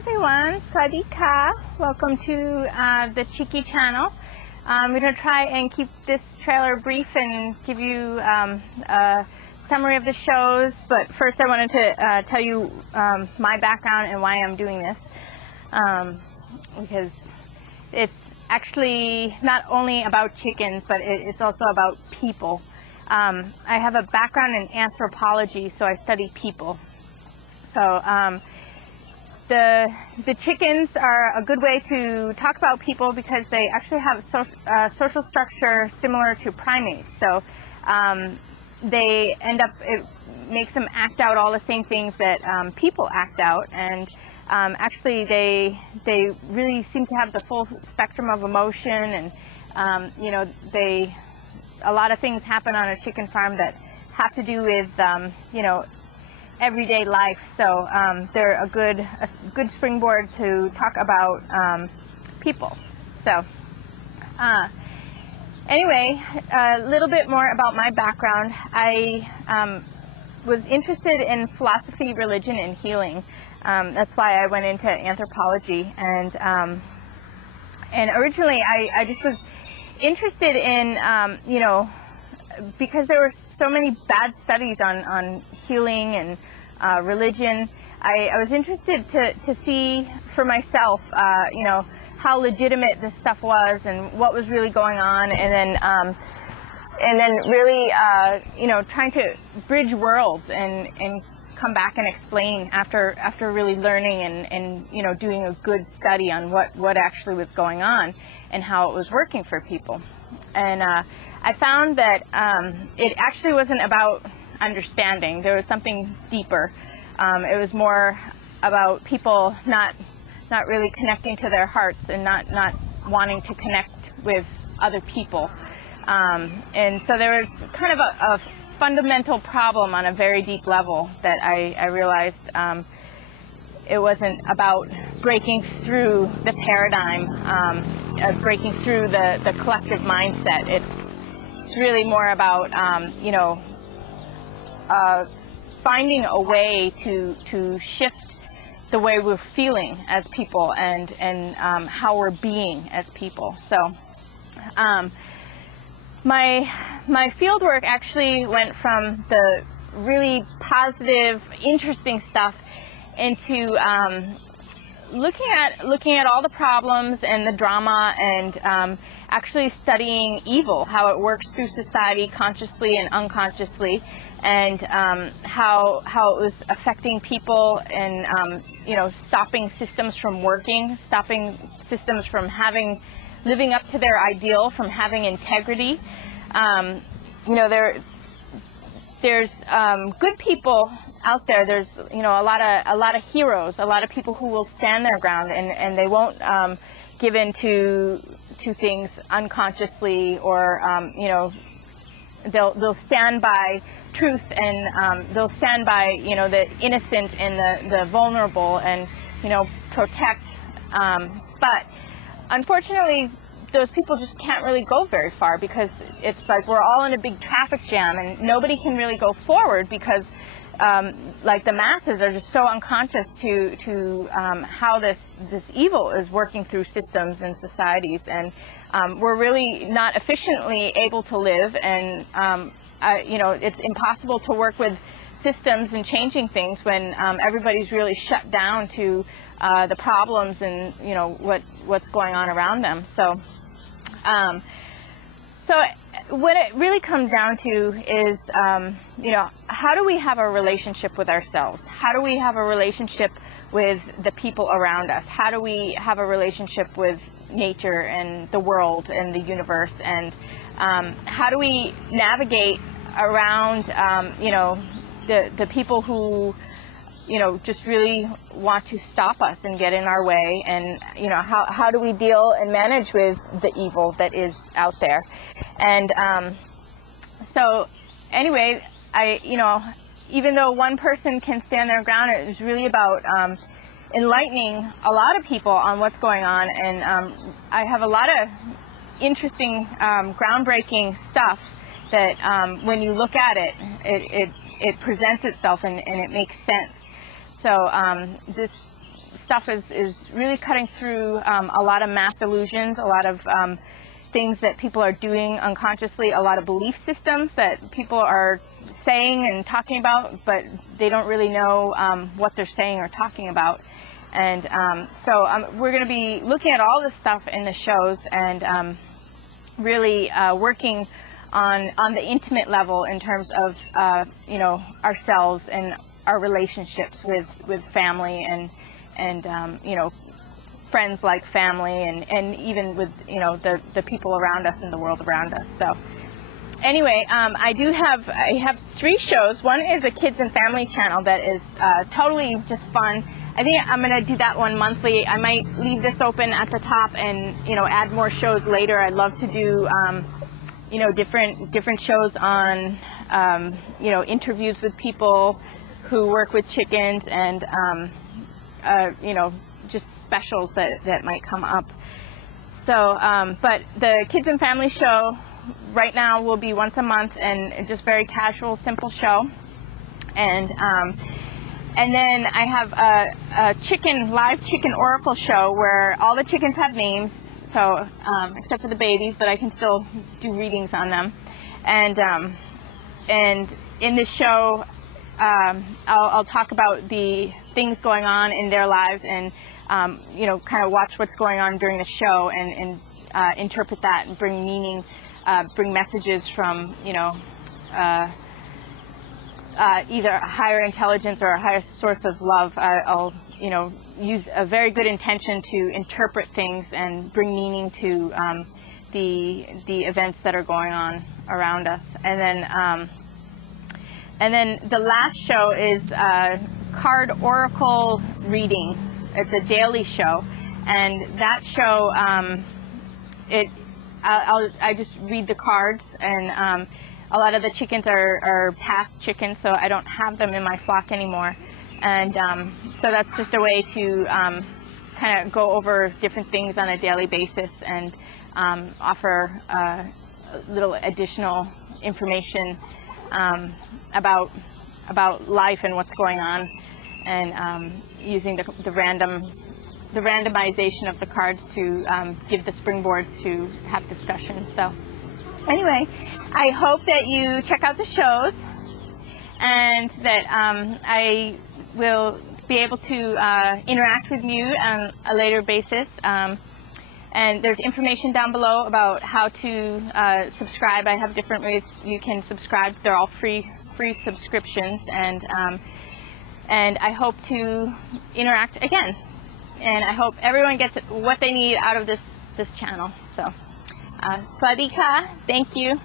everyone, it's Erika. Welcome to the Chicky channel. I'm going to try and keep this trailer brief and give you a summary of the shows, but first I wanted to tell you my background and why I'm doing this, because it's actually not only about chickens, but it's also about people. I have a background in anthropology, so I study people. So the chickens are a good way to talk about people because they actually have a social structure similar to primates. So they end up, it makes them act out all the same things that people act out, and actually they really seem to have the full spectrum of emotion, and you know, a lot of things happen on a chicken farm that have to do with you know, everyday life. So they're a good springboard to talk about people. So anyway, a little bit more about my background. I was interested in philosophy, religion, and healing. That's why I went into anthropology, and originally I just was interested in you know, because there were so many bad studies on healing and religion. I was interested to see for myself, you know, how legitimate this stuff was and what was really going on, and then really, you know, trying to bridge worlds and come back and explain after really learning and you know, doing a good study on what actually was going on and how it was working for people. And I found that it actually wasn't about understanding. There was something deeper. It was more about people not really connecting to their hearts and not wanting to connect with other people. And so there was kind of a fundamental problem on a very deep level that I realized it wasn't about breaking through the paradigm, breaking through the collective mindset. It's really more about you know, finding a way to shift the way we're feeling as people and how we're being as people. So my field work actually went from the really positive, interesting stuff into looking at all the problems and the drama, and actually studying evil, how it works through society consciously and unconsciously, and how it was affecting people, and you know, stopping systems from working, stopping systems from living up to their ideal, from having integrity. You know, there's good people out there. There's, you know, a lot of heroes, a lot of people who will stand their ground, and they won't give in to things unconsciously, or you know, they'll stand by truth, and they'll stand by, you know, the innocent and the vulnerable, and, you know, protect. But unfortunately, those people just can't really go very far, because it's like we're all in a big traffic jam and nobody can really go forward, because like the masses are just so unconscious to how this evil is working through systems and societies, and we're really not efficiently able to live, and you know, it's impossible to work with systems and changing things when everybody's really shut down to the problems and, you know, what's going on around them. So so what it really comes down to is, you know, how do we have a relationship with ourselves? How do we have a relationship with the people around us? How do we have a relationship with nature and the world and the universe? And how do we navigate around, you know, the people who, you know, just really want to stop us and get in our way? And, you know, how do we deal and manage with the evil that is out there? And so anyway, you know, even though one person can stand their ground, it was really about enlightening a lot of people on what's going on. And I have a lot of interesting, groundbreaking stuff that when you look at it, it presents itself and it makes sense. So this stuff is really cutting through a lot of mass illusions, a lot of things that people are doing unconsciously, a lot of belief systems that people are saying and talking about, but they don't really know what they're saying or talking about. And so we're going to be looking at all this stuff in the shows and really working on the intimate level in terms of you know, ourselves and our relationships with family and you know, friends like family and even with, you know, the people around us and the world around us. So anyway, I have 3 shows. One is a kids and family channel that is totally just fun. I think I'm going to do that one monthly. I might leave this open at the top and, you know, add more shows later. I'd love to do you know, different shows on you know, interviews with people who work with chickens and you know, just specials that might come up. So but the kids and family show right now will be once a month and just very casual, simple show. And then I have a live chicken oracle show where all the chickens have names, so except for the babies, but I can still do readings on them. And in this show, I'll talk about the things going on in their lives and you know, kind of watch what's going on during the show and interpret that and bring meaning, bring messages from, you know, either a higher intelligence or a higher source of love. I'll, you know, use a very good intention to interpret things and bring meaning to the events that are going on around us. And then the last show is card oracle reading. It's a daily show, and that show I just read the cards, and a lot of the chickens are past chickens, so I don't have them in my flock anymore. And so that's just a way to kind of go over different things on a daily basis and offer little additional information about life and what's going on, and using the randomization of the cards to give the springboard to have discussion. So anyway, I hope that you check out the shows and that I will be able to interact with you on a later basis. And there's information down below about how to subscribe. I have different ways you can subscribe. They're all free subscriptions, and I hope to interact again. And I hope everyone gets what they need out of this channel. So, Swadika, thank you.